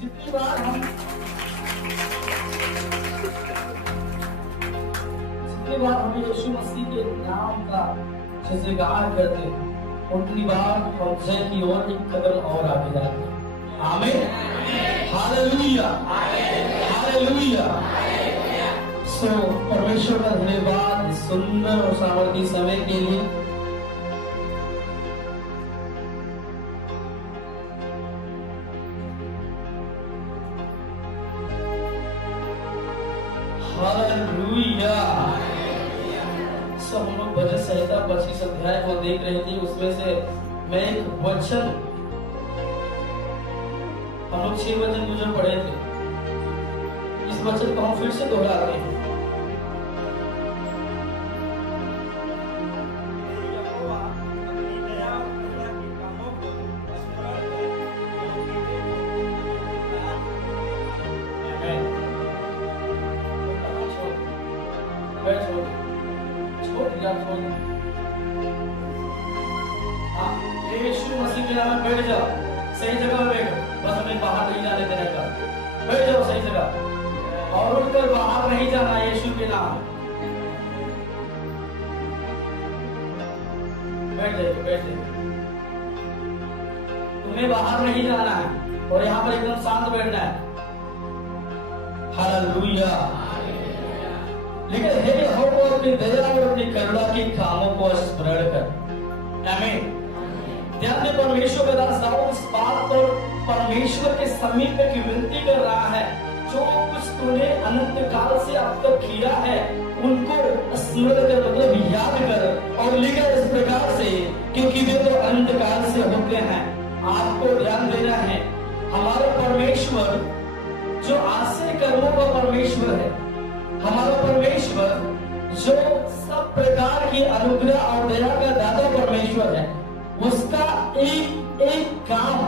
जितनी बार हम यीशु मसीह के नाम का जिक्र करते हैं, उतनी बार हम जय की ओर एक कदम और आगे जाते हैं। आमीन, हालेलुया, हालेलुया। सो परमेश्वर का धन्यवाद सुंदर और सामर्थी समय के लिए। हालेलुया। हम लोग भजन संहिता 25 अध्याय को देख रहे थे, उसमें से मैं एक वचन, हम लोग 6 वचन गुजर पढ़े थे, इस वचन को हम फिर से दोहराते हैं। यीशु मसीह के नाम में बैठ जाओ, सही जगह पे बैठो, बस हमें बाहर नहीं जाने देने का, बैठ जाओ सही जगह और उठकर बाहर नहीं जाना। यीशु के नाम बैठ जाइए, बैठ जाइए, तुम्हें बाहर नहीं जाना है और यहाँ पर एकदम शांत बैठना है। हालेलुया। लेकिन हे यहोवा अपनी दया और अपनी करुणा के कामों को स्मरण कर। आमीन। ध्यान दे, परमेश्वर का दास दाऊद इस बात पर परमेश्वर के समीप की विनती कर रहा है, जो कुछ तूने अनंत काल से अब तक किया है उनको स्मरण कर, मतलब याद कर। और लिखा इस प्रकार से, क्योंकि वे तो अनंत काल से होते हैं। आपको ध्यान देना है, हमारा परमेश्वर जो आश्चर्य कर्मों का परमेश्वर है, हमारा परमेश्वर जो सब प्रकार की अनुग्रह और दया का दाता परमेश्वर है, उसका एक एक काम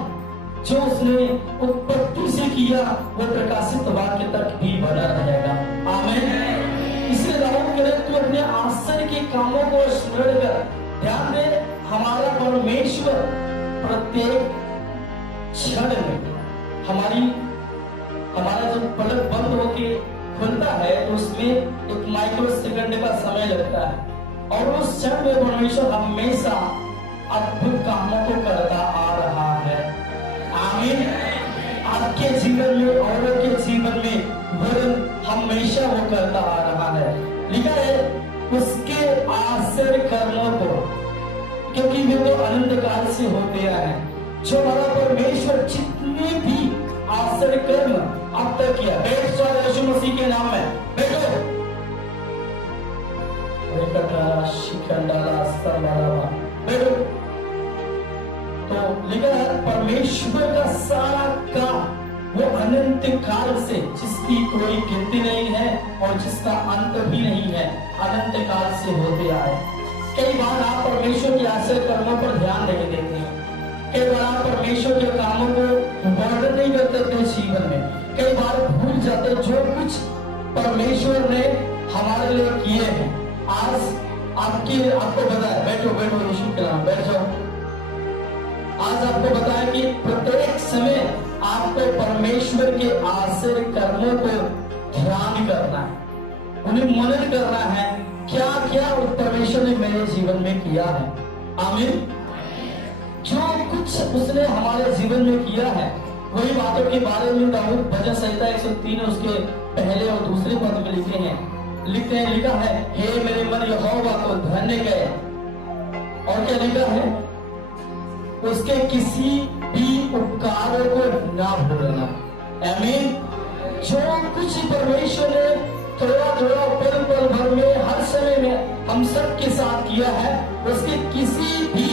जो उसने उत्पत्ति से किया वो प्रकाशित वाक्य तक भी बना रहेगा। आमीन। इसलिए दाऊद कह रहे, तू अपने आश्चर्य के कामों को स्मरण कर। ध्यान दे, हमारा परमेश्वर प्रत्येक क्षण में हमारा जब पलक बंद होके खुलता है तो उसमें एक माइक्रो सेकंड का समय लगता है, और उस क्षण में परमेश्वर हमेशा अद्भुत कामों को करता आ रहा है। आमीन। आपके जीवन में, औरों के जीवन में वरन हमेशा वो करता आ रहा है। लिखा है उसके आश्चर्य कर्मों को, क्योंकि वे तो अनंत काल से होते आए हैं। जो हमारा परमेश्वर जितने भी आश्चर्य कर्म अब तक किया, बैठ जाओ यीशु मसीह के नाम में, बैठो। बैठो। तो लिखा है परमेश्वर का सारा काम वो अनंत काल से, जिसकी कोई गिनती नहीं है और जिसका अंत भी नहीं है, अनंत काल से होते आए। कई बार आप परमेश्वर के आश्चर्य कर्मों पर ध्यान नहीं देते हैं, कई बार आप परमेश्वर के कामों को वर्णन नहीं करते अपने जीवन में, कई बार भूल जाते जो कुछ परमेश्वर ने हमारे लिए किए हैं। आज आपको बताया, बैठो बैठो यीशु के नाम, बैठ जाओ। आज आपको बताया कि प्रत्येक समय आपको परमेश्वर के आश्चर्य कर्मों को ध्यान करना है, उन्हें मनन करना है, क्या क्या परमेश्वर ने मेरे जीवन में किया है। आमीन। जो कुछ उसने हमारे जीवन में किया है, वही बातों के बारे में दाऊद भजन संहिता 103 उसके पहले और दूसरे पद में लिखते हैं, लिखा है, हे मेरे मन यहोवा को धन्य कहे। और क्या लिखा है, उसके किसी भी उपकारों को ना भूलना। आमीन। जो कुछ परमेश्वर ने थोड़ा थोड़ा पल पल भर में, हर समय में हम सब के साथ किया है, उसके किसी भी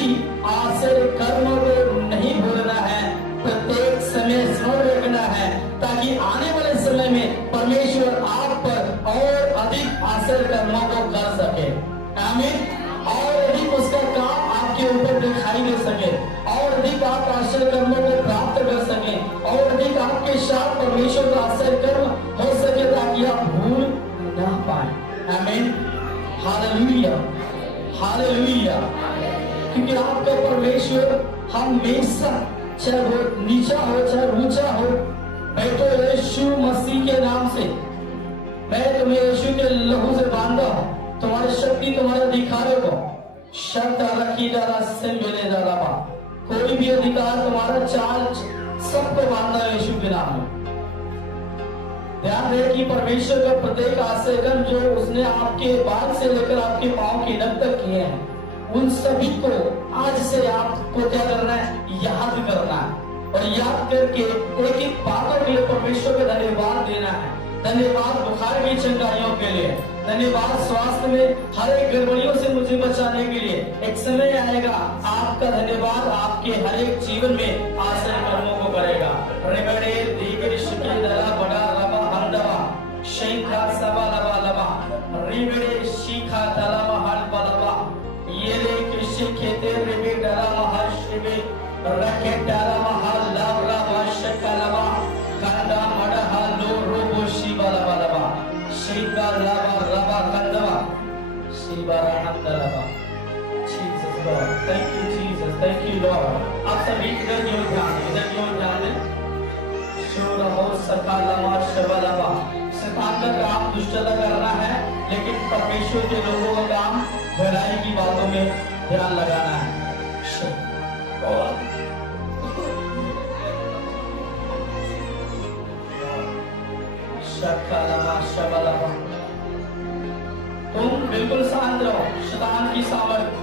आश्चर्य कर्म को नहीं भूलना है, प्रत्येक समय स्मरण रखना है, ताकि आने वाले समय में परमेश्वर आप पर और अधिक आश्चर्य कर्मों को कर सके। आमीन। और अधिक उसका काम आपके ऊपर दिखाई दे सके, और अधिक आप आश्चर्य कर्मों को प्राप्त कर सके, और अधिक आपके साथ परमेश्वर का आश्चर्य कर्म हो सके, ताकि आप भूल ना पाए। आमीन। Hallelujah, hallelujah. क्योंकि आपका परमेश्वर हमेशा, चाहे वो नीचा हो चाहे ऊंचा हो, बैठो यीशु मसीह के नाम से, मैं तुम्हें यीशु के लहू से बांधा हूं, तुम्हारी शक्ति तुम्हारे अधिकारों को शब्द रखी डाला से मिले डाला। कोई भी अधिकार तुम्हारा चाल सबको बांधा यीशु के नाम में। ध्यान रहे कि परमेश्वर का प्रत्येक आश्रयगण जो उसने आपके बाल से लेकर आपके पांव के नख तक किए हैं, उन सभी को आज से आपको क्या करना है, याद करना है। और याद करके एक एक बातों के लिए परमेश्वर को धन्यवाद देना है। धन्यवाद बुखार की चंगाइयों के लिए, धन्यवाद स्वास्थ्य में हर एक गड़बड़ियों से मुझे बचाने के लिए। एक समय आएगा आपका धन्यवाद आपके हर एक जीवन में आश्रय कर्मों को करेगा। रेगड़े दीगर शिकी दला बड़ा लबा अंदवा शेखा सबा लबा लबा रेगड़े शिखा दला महल बलवा ये ले कृषि खेते रेगे डला महल शिवे रखे डला महल लवरा वशका लबा कंदा मडहा लो रोबो शिवा लबा लबा शेखा लबा रबा कंदवा शिवा रहा Jesus Lord, thank you Jesus, thank you Lord। आप सभी इधर क्यों ध्यान दें? शोर हो सकालमा शबलमा। शैतान का काम दुष्टता करना है, लेकिन परमेश्वर के लोगों का काम भलाई की बातों में ध्यान लगाना है। शकालमा शबलमा। तुम बिल्कुल शांत रहो, शैतान की सामर्थ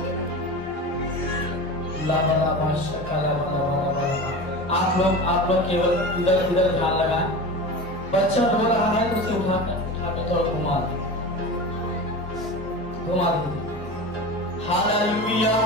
आप लोग केवल इधर ध्यान लगाएं। बच्चा रो रहा है तो उसे उठा के थोड़ा घुमा दीजिए। हालेलुया।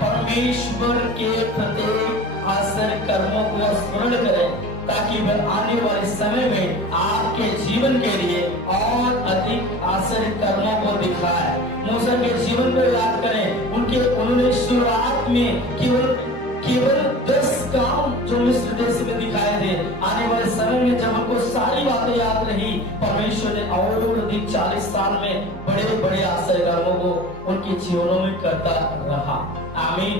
परमेश्वर के प्रत्येक आश्रय कर्मों को स्मरण करें, ताकि वह आने वाले समय में आपके जीवन के लिए और अधिक आश्चर्य कर्मों को दिखाए। मूसा के जीवन को याद करें, उन्होंने शुरुआत में केवल 10 काम जो मिस्र देश में दिखाए थे। आने वाले समय में जब उनको सारी बातें याद रही, परमेश्वर ने और अधिक 40 साल में बड़े बड़े आश्चर्य कर्मों को उनके जीवनों में करता रहा। आमीन।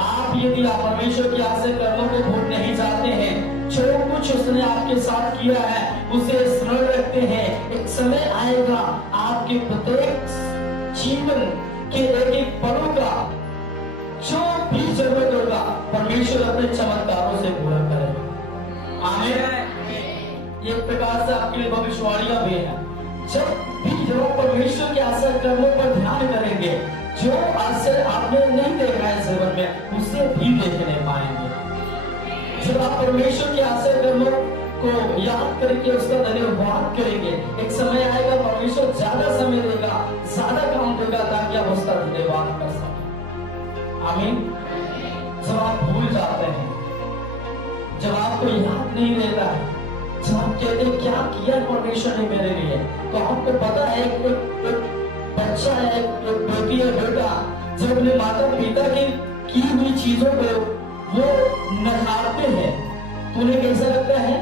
आप यदि आप परमेश्वर के आश्चर्य कर्मों को भूल नहीं जाते हैं, जो कुछ उसने आपके साथ किया है उसे स्मरण रखते हैं, एक समय आएगा आपके प्रत्येक जीवन के एक एक पलों का जो भी जरूरत होगा परमेश्वर अपने चमत्कारों से पूरा करेगा। आमीन। एक प्रकार से आपके लिए भविष्यवाणियां भी है। जब परमेश्वर के आश्चर्य कर्मों पर ध्यान करेंगे, जो आश्चर्य आपने नहीं देखा है जीवन में, उसे भी देखने पाएंगे। जब आप परमेश्वर के आश्चर्य कर्मों को याद करके उसका धन्यवाद करेंगे, एक समय आएगा परमेश्वर ज्यादा समय देगा, ज्यादा काम देगा, ताकि आप उसका धन्यवाद कर सकें। आमीन। जब आप भूल जाते हैं, जब आपको याद नहीं रहता है, जब आप कहते हैं क्या किया परमेश्वर ने मेरे लिए, तो आपको पता है एक बच्चा है, एक बेटी है, बेटा जब अपने माता पिता की हुई चीजों को वो नकारते हैं, तो उन्हें कैसा लगता है,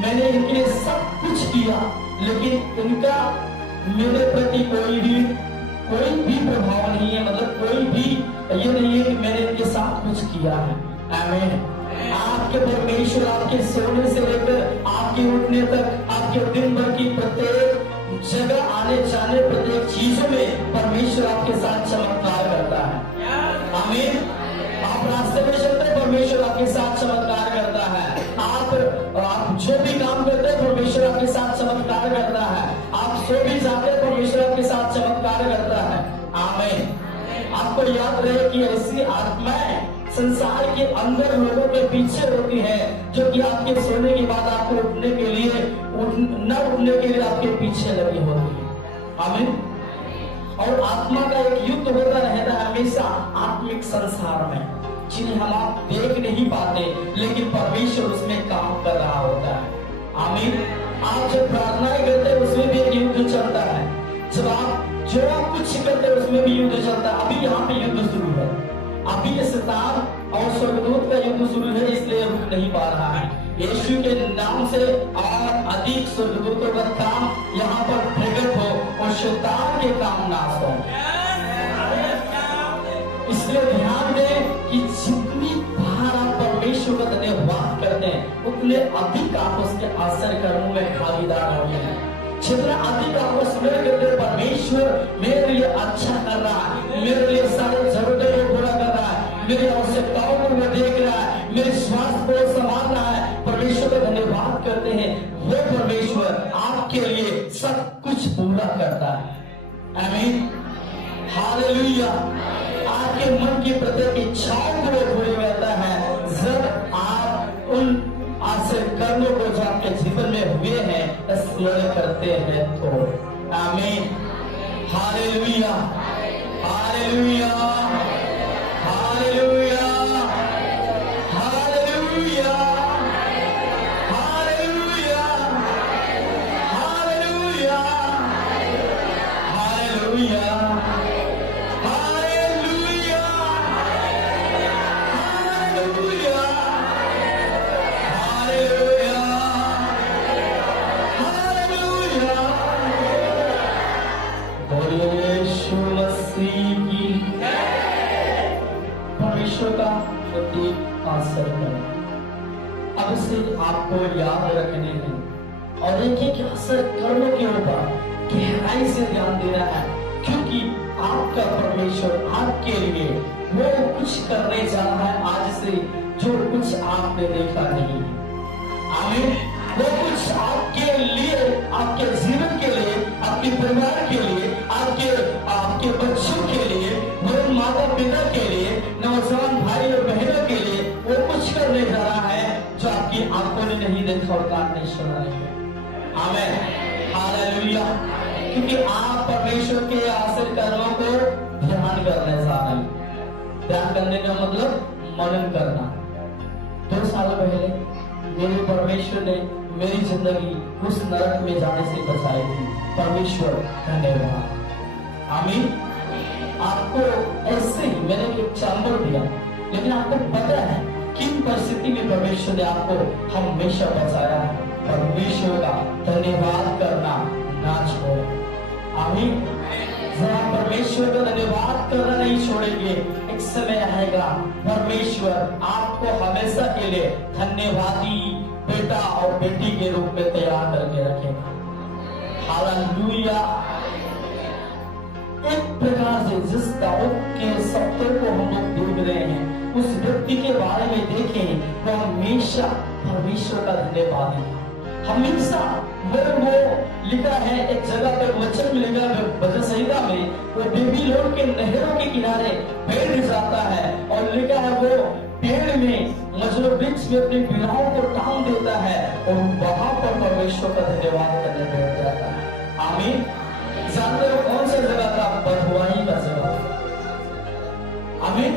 मैंने इनके लिए सब कुछ किया, लेकिन इनका मेरे प्रति कोई भी प्रभाव नहीं है, मतलब कोई भी ये नहीं है कि मैंने इनके साथ कुछ किया है। आमीन। आपके परमेश्वर आपके सोने से लेकर आपके उठने तक, आपके दिन भर की प्रत्येक जगह आने जाने प्रत्येक चीजों में परमेश्वर आपके साथ चमत्कार करता है। आमीन। आप रास्ते में चलते, परमेश्वर आपके साथ चमत्कार करता है। आप जो भी काम करते हैं, परमेश्वर आपके साथ चमत्कार करता है। आप सो भी जाते हैं, परमेश्वर आपके साथ चमत्कार करता है। आमीन। आपको याद रहे कि ऐसी आत्माएं संसार के अंदर लोगों के पीछे होती है, जो कि आपके सोने के बाद आपको उठने के लिए न उठने के लिए आपके पीछे लगी होती है। आमीन। और आत्मा का एक युद्ध होता रहता है हमेशा आत्मिक संसार में, जिन्हें हम आप देख नहीं पाते, लेकिन परमेश्वर उसमें काम कर रहा होता है। आमीन। आप जब प्रार्थनाएं करते हैं उसमें भी एक युद्ध चलता है, जब आप जो कुछ करते हैं उसमें भी युद्ध चलता है। अभी यहाँ पे युद्ध शुरू है, अभी ये शैतान और स्वर्गदूत का युद्ध शुरू है, इसलिए रुक नहीं पा रहा है। यीशु के नाम से और अधिक स्वर्गदूतों का काम यहाँ पर प्रकट हो और शैतान के काम नाश हो। इसलिए ध्यान दें कि जितनी बार आप परमेश्वर का धन्यवाद करते हैं उतने अधिक आप उसके आश्चर्य कर्मों में भागीदार हो गए हैं। जितना अधिक आप उस मेरे करते परमेश्वर मेरे लिए अच्छा कर रहा है, मेरे लिए सारे जरूरतें को पूरा कर रहा है, मेरी आवश्यकताओं को मैं देख रहा है, मेरे स्वास्थ्य को संभाल रहा है, परमेश्वर का धन्यवाद करते हैं। वो परमेश्वर आपके लिए सब कुछ पूरा करता है। आमीन, हालेलुया। आपके मन की प्रत्येक इच्छाओं को वो पूरी करता है जब आप उन आश्चर्य कर्मों को जो आपके जीवन में हुए हैं स्मरण करते हैं तो। आमीन, hallelujah, hallelujah, hallelujah, hallelujah, hallelujah, hallelujah, hallelujah, अब से आपको याद रखने हैं और एक एक असर कर्मों के ऊपर गहराई से ध्यान देना है, क्योंकि आपका परमेश्वर आपके लिए वो कुछ करने जा रहा है आज से जो कुछ आपने देखा नहीं। आमीन। वो कुछ आपके लिए, आपके जीवन के लिए, आपके परिवार के लिए, आपके बच्चों के लिए, वो माता पिता के लिए, नौजवान भाई और बहनों के लिए वो कुछ करने जा रहा है जो आपकी आंखों ने नहीं देखा और कान नहीं सुना नहीं है। आमीन, हालेलुया। क्योंकि आप परमेश्वर के आश्चर्य कर्मों को ध्यान करने जा रहे हैं। ध्यान करने का मतलब मनन करना। 2 साल पहले मेरे परमेश्वर ने मेरी जिंदगी उस नरक में जाने से बचाई थी। परमेश्वर धन्यवाद। आमीन। आपको ऐसे ही मैंने एक चैम्बर दिया, लेकिन आपको पता है किन परिस्थिति में परमेश्वर ने आपको हमेशा बचाया है। परमेश्वर का धन्यवाद करना ना छोड़ो। आमीन। जब आप परमेश्वर का धन्यवाद करना नहीं छोड़ेंगे, एक समय आएगा परमेश्वर आपको हमेशा के लिए धन्यवादी बेटा और बेटी के रूप में तैयार करके रखेगा। हालेलुया। एक प्रकार से जिस दाऊद के सत्य को हम लोग देख रहे हैं, उस व्यक्ति के बारे में देखें, वो हमेशा परमेश्वर का धन्यवादी था। हमेशा वो लिखा है एक जगह पर वचन मिलेगा भजन संहिता में, वो बेबीलोन के नहरों के किनारे पेड़ जाता है और लिखा है वो पेड़ में मजरू वृक्ष में अपनी पीढ़ाओं को टांग देता है और वहां पर परमेश्वर का धन्यवाद करने बैठ जाता है। आमीन। जानते हो कौन सा जगह था? बधवाई का जगह। आमीन।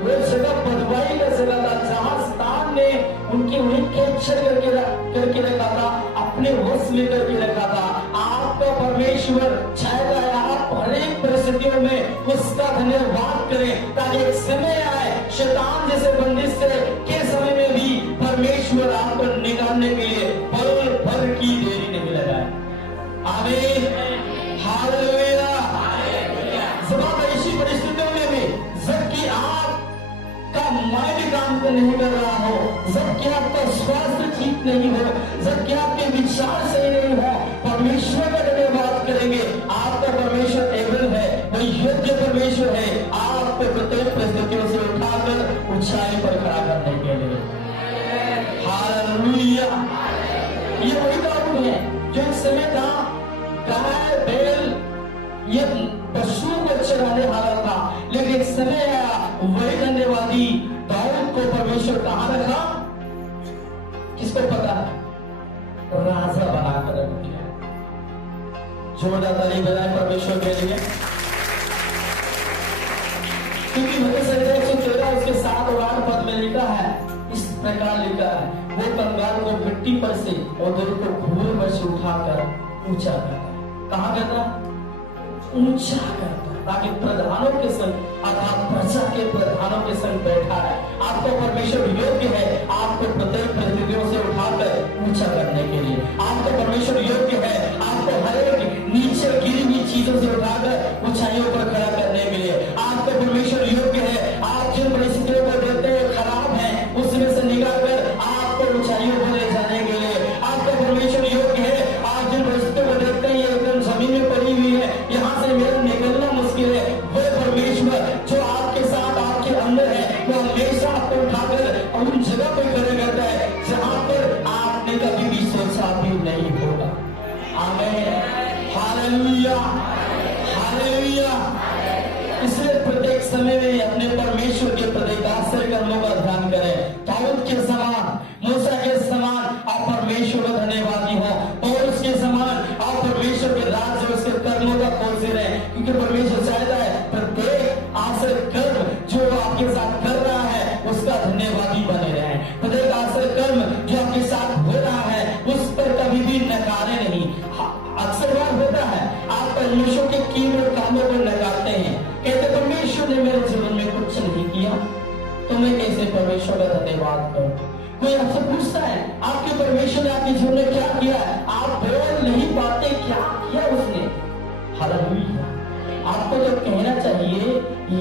वो जगह बधवाई का जगह था जहां शैतान ने उन्हें कैप्चर करके रखा था, अपने वश में करके रखा था। आपका परमेश्वर चाहता है आप हर एक परिस्थितियों में उसका धन्यवाद करें, ताकि एक समय आए शैतान जैसे बंदिश से के समय में भी परमेश्वर आपको निकालने के लिए पल भर की देरी नहीं लगाए। आमीन, हालेलुया। जब ऐसी परिस्थितियों में भी जबकि आपका माइंड काम नहीं कर रहा हो, जबकि आपका स्वास्थ्य ठीक नहीं हो, जबकि आपके विचार सही नहीं हो, परमेश्वर का धन्यवाद करेंगे। आपका परमेश्वर एबल है, वही योग्य परमेश्वर है आपको प्रत्येक परिस्थितियों से उठाकर ऊंचाई पर खड़ा करने के लिए। हालेलुया। ये वही दाऊद है जो एक समय था गाय बैल ये पशुओं को चराने वाला था, लेकिन एक समय आया वही धन्यवादी दाऊद को परमेश्वर कहां रखा? किसको पता है? राजा बनाकर रख दिया। जोरदार ताली बजाएं परमेश्वर के लिए। क्योंकि भजन संहिता 113 उसके 7 और 8 पद में लिखा है, इस प्रकार लिखा है, वो कंगाल को मिट्टी पर से और दिल को भूमि पर से उठाकर ऊंचा करता। कहां करता? ऊंचा करता, ताकि प्रधानों के संग अर्थात प्रजा के प्रधानों के संग बैठा है। आपको परमेश्वर योग्य है आपको प्रत्येक परिस्थितियों से उठाकर ऊंचा करने के लिए। आपको परमेश्वर योग्य है आपको हर एक नीचे गिरी हुई चीजों से उठाकर ऊंचाइयों पर खड़ा करने के लिए। आपको परमेश्वर योग्य है आप जिन परिस्थितियों को देखते हैं खराब है, उसमें से निकाल कर आपको ऊंचाई हालेलुया, हालेलुया। इसलिए प्रत्येक समय में अपने परमेश्वर के प्रत्येक आश्चर्य कर्मों का ध्यान करें। दाऊद के समान, मूसा के समान आप परमेश्वर का धन्यवादी हो, और उसके समान आप परमेश्वर के राज्य और उसके कर्मों का खोजते रहे, क्योंकि परमेश्वर चाहता है प्रत्येक आश्चर्य कर्म जो आपके साथ कर रहा है उसका धन्यवादी बने रहे। प्रत्येक आश्चर्य कर्म जो आपके साथ हो रहा है उस पर कभी भी नकारे नहीं। अक्सर बार होता है आप परमेश्वर के किए हुए कामों को नकारते हैं, कहते परमेश्वर ने मेरे जीवन में कुछ नहीं किया तो मैं कैसे परमेश्वर का धन्यवाद करूं। कोई आपसे पूछता है आपके परमेश्वर ने आपके जीवन में क्या किया है, आप बोल नहीं पाते क्या किया उसने। हालेलुया। आपको तो कहना चाहिए,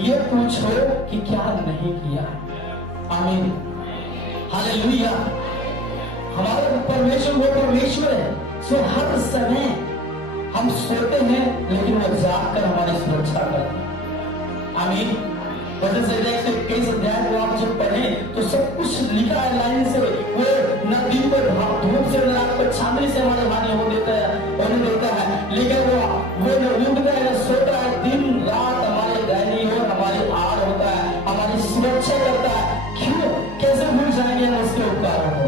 ये पूछो कि क्या नहीं किया। आमीन, हालेलुया। हमारा परमेश्वर वो परमेश्वर है जो हर समय, हम सोते हैं लेकिन वो जाग कर हमारी सुरक्षा करते हैं। आमीन। वजह से कई अध्याय को आप जब पढ़ें तो सब कुछ लिखा है लाइन से। वो न दिन पर धूप से न रात पर छावनी से हमारे हानि होने देता है, लेकिन वो न उठता है न सोता है, दिन रात हमारे दैनी और हमारी आड़ होता है, हमारी सुरक्षा करता है। क्यों? कैसे भूल जाएंगे हम उसके उपकारों को,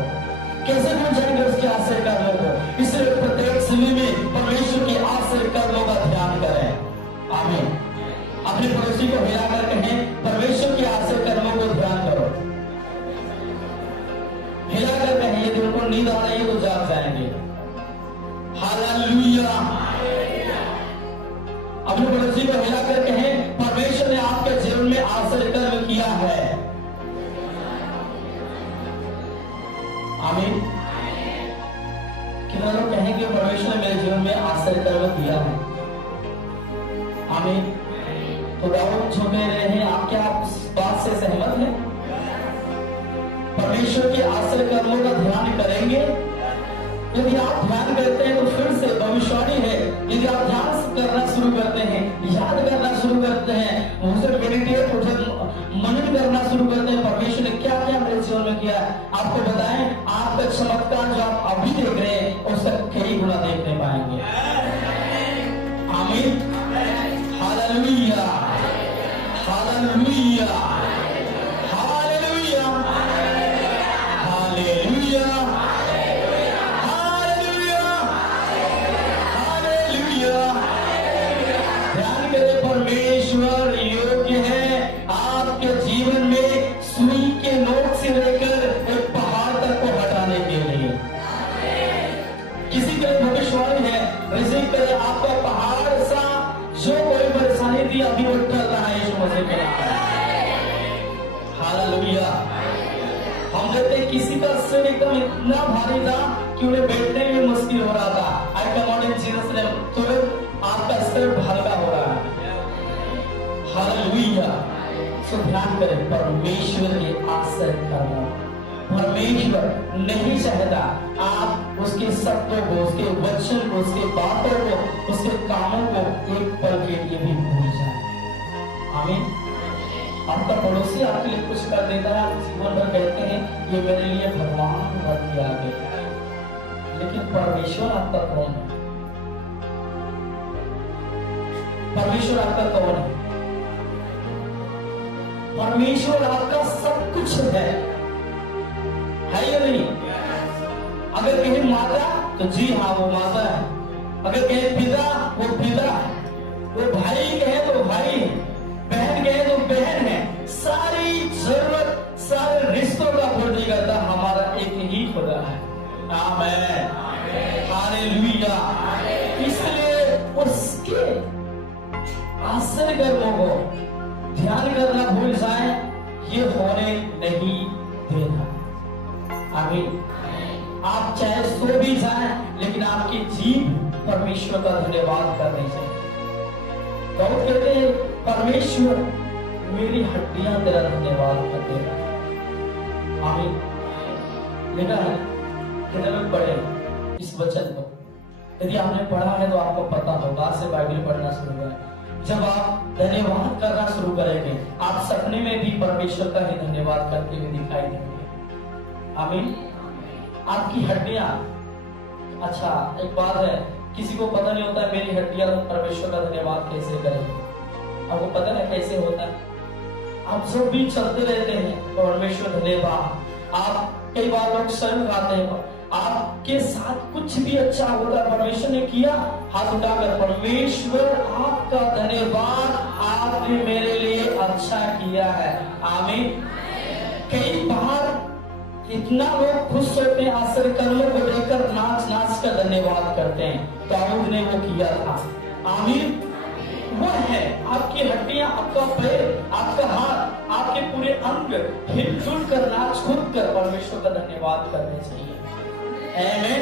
कैसे भूल जाएंगे उसके आश्चर्य कर्मों को। इसलिए प्रत्येक समय में परमेश्वर के आश्चर्य कर्मों का ध्यान करें। आमीन। अपने पड़ोसी को हिलाकर कहें परमेश्वर के आश्चर्य कर्मों को ध्यान करो। हिलाकर कहें, यदि उनको नींद आ रही है तो जाग जाएंगे। हालेलुया। अपने पड़ोसी को हिलाकर कहें परमेश्वर ने आपके जीवन में आश्चर्य कर्म किया है। आमीन। कितने लोग कहेंगे परमेश्वर ने मेरे जीवन में आश्चर्य कर्म किया है। आमीन। तो दाऊद जो कह रहे हैं, आप क्या इस बात से सहमत हैं? परमेश्वर के आश्चर्य कर्मों का ध्यान करेंगे। यदि आप ध्यान करते हैं तो फिर से भविष्यवाणी है, यदि आप ध्यान करना शुरू करते हैं, याद करना शुरू करते हैं, उसे मेडिटेट मनन करना शुरू करते हैं, परमेश्वर ने क्या क्या मेरे जीवन में किया है, आपको बताएं आपका चमत्कार जो आप अभी देख रहे हैं उसका कई गुना देखने पाएंगे। आमीन, hallelujah, hallelujah, hallelujah, hallelujah, hallelujah. ध्यान करें, परमेश्वर योग्य है आपके जीवन में सुई के नोक से लेकर एक पहाड़ तक को हटाने के लिए। किसी के लिए भविष्यवाणी है, रिसीव करें, आपका पहाड़ सा जो कोई परेशानी थी अभी वो टल रहा है यीशु मसीह के नाम में। हालेलुया। हम देखते हैं किसी का सिर एकदम इतना भारी था कि उन्हें बैठने में मुश्किल हो रहा था। I come on in Jesus name, तुरंत आपका सिर हल्का हो रहा है। हालेलुया। सो ध्यान करें, परमेश्वर के आश्चर्य कर्म, परमेश्वर नहीं चाहता आप उसके शब्दों को, उसके वचन को, उसके बातों को, उसके कामों को एक पल के लिए भी भूल जाए। आमीन। आपका पड़ोसी आपके लिए कुछ कर देता है, आप जीवन भर कहते हैं ये मेरे लिए भगवान कर दिया गया, लेकिन परमेश्वर आपका कौन है? परमेश्वर आपका कौन है? परमेश्वर आपका सब कुछ है या नहीं? अगर कहें माता तो जी हाँ वो माता है, अगर कहें पिता वो पिता है, वो भाई कहे तो भाई है, बहन कहे तो बहन है। सारी जरूरत, सारे रिश्तों का पूर्ति करता हमारा एक ही खुदा है। आमीन, हालेलुया। इसलिए उसके आश्चर्य कर्मों को ध्यान करना भूल जाए, ये होने नहीं देना। आमीन। आप चाहे सो भी जाए लेकिन आपकी जीभ परमेश्वर का धन्यवाद करनी चाहिए। दाऊद कहते हैं परमेश्वर मेरी हड्डियां तेरा धन्यवाद करते हैं। आमीन। लिखा है, कितने लोग पढ़े इस वचन को? यदि आपने पढ़ा है तो आपको पता होगा, आज से बाइबल पढ़ना शुरू करें। जब आप धन्यवाद करना शुरू करेंगे, आप सपने में भी परमेश्वर का ही धन्यवाद करते हुए दिखाई देंगे। आमीन। आपकी हड्डियां, अच्छा एक बात है, किसी को पता नहीं होता है मेरी हड्डियां परमेश्वर का धन्यवाद कैसे करें। आपको पता है कैसे होता है? आप जब भी चलते रहते हैं परमेश्वर धन्यवाद। आप कई बार लोग शर्म खाते हैं, आपके साथ कुछ भी अच्छा होता है, परमेश्वर ने किया, हाथ उठाकर परमेश्वर आपका धन्यवाद, आपने मेरे लिए अच्छा किया है। आमीन। कई बार इतना लोग खुश होते हैं, आश्चर्य कर्मों को देखकर नाच नाच कर धन्यवाद करते हैं। दाऊद ने वो किया था। आमीन। वो है आपकी हड्डियां, आपका पैर, आपका हाथ, आपके पूरे अंग हिलजुल कर नाच कूद कर परमेश्वर का धन्यवाद करने चाहिए। आमीन।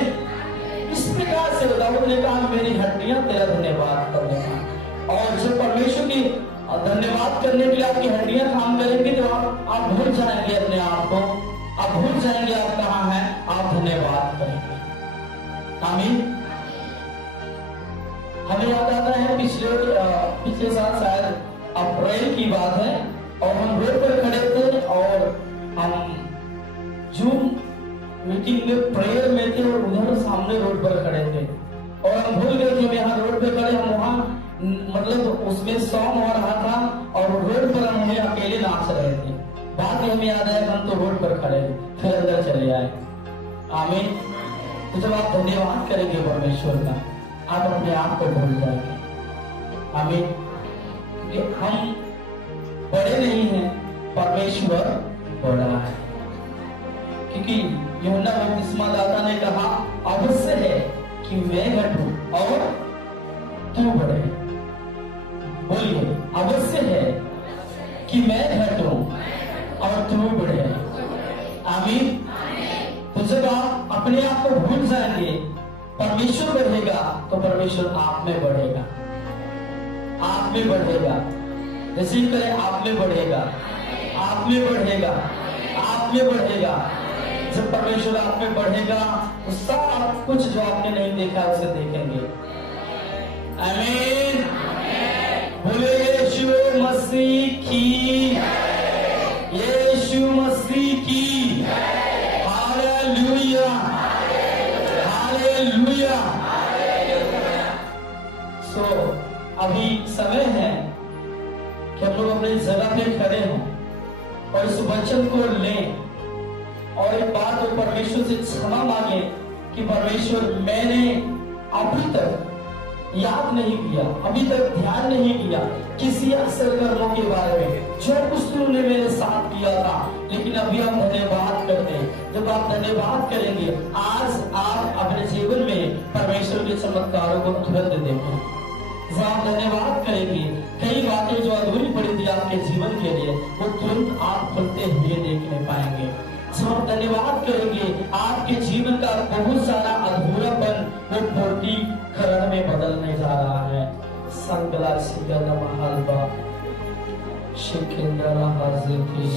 इस प्रकार से दाऊद ने कहा मेरी हड्डियां तेरा धन्यवाद करने। और जब परमेश्वर की धन्यवाद करने के लिए आपकी हड्डियां काम करेंगी तो आप भूल जाएंगे अपने आप को, आप भूल जाएंगे आप कहाँ हैं, आप धन्यवाद करेंगे। आमीन। हमें याद आता है पिछले साल शायद अप्रैल की बात है, और हम रोड पर खड़े थे और हम जूम मीटिंग में प्रेयर में थे और उधर सामने रोड पर खड़े थे और हम भूल गए कि हम यहाँ रोड पे खड़े, हम वहाँ मतलब उसमें सॉन्ग हो रहा था और रोड पर हम अकेले नाच रहे थे। बाद में हमें याद आया हम तो रोड पर खड़े, फिर अंदर चले आए। आमीन। तो जब आप धन्यवाद करेंगे परमेश्वर का, आप अपने आप को भूल जाएंगे। आमीन। क्योंकि हम बड़े नहीं हैं, परमेश्वर बड़ा है। क्योंकि यूहन्ना बपतिस्मा दाता ने कहा अवश्य है कि मैं घटूं और तू बढ़े। बोलिए, अवश्य है कि मैं घटूं और तू बढ़े। आमीन। तो जब आप अपने आप को भूल जाएंगे, परमेश्वर बढ़ेगा तो परमेश्वर आप में बढ़ेगा, आप में बढ़ेगा। रिसीव करें, आप में बढ़ेगा, आप में बढ़ेगा, आप में बढ़ेगा। जब परमेश्वर आप में बढ़ेगा तो सब कुछ जो आपने नहीं देखा उसे देखेंगे। आमीन। बोले यीशु मसीह की, यीशु मसीह की। Hallelujah, hallelujah. सो अभी समय है कि हम लोग अपनी जगह पे खड़े हों और इस वचन को लें और एक बात को परमेश्वर से क्षमा मांगे कि परमेश्वर मैंने अभी तक याद नहीं किया, अभी तक ध्यान नहीं किया किसी अक्सर कर्मों के बारे में जो कुछ तुमने मेरे साथ किया था, लेकिन अभी हम धन्यवाद करते हैं। जब आप धन्यवाद करेंगे, आज आप अपने जीवन में परमेश्वर के चमत्कारों को तुरंत देखें। जब आप धन्यवाद करेंगे, कई बातें जो अधूरी पड़ी थी आपके जीवन के लिए वो तुरंत आप खुलते हुए देखने पाएंगे। जब आप धन्यवाद करेंगे, आपके जीवन का बहुत सारा अधूरापन वो पूर्तिकरण में बदलने जा रहा है। संगला सिगला महलबा शिकेंद्रा हाजिर की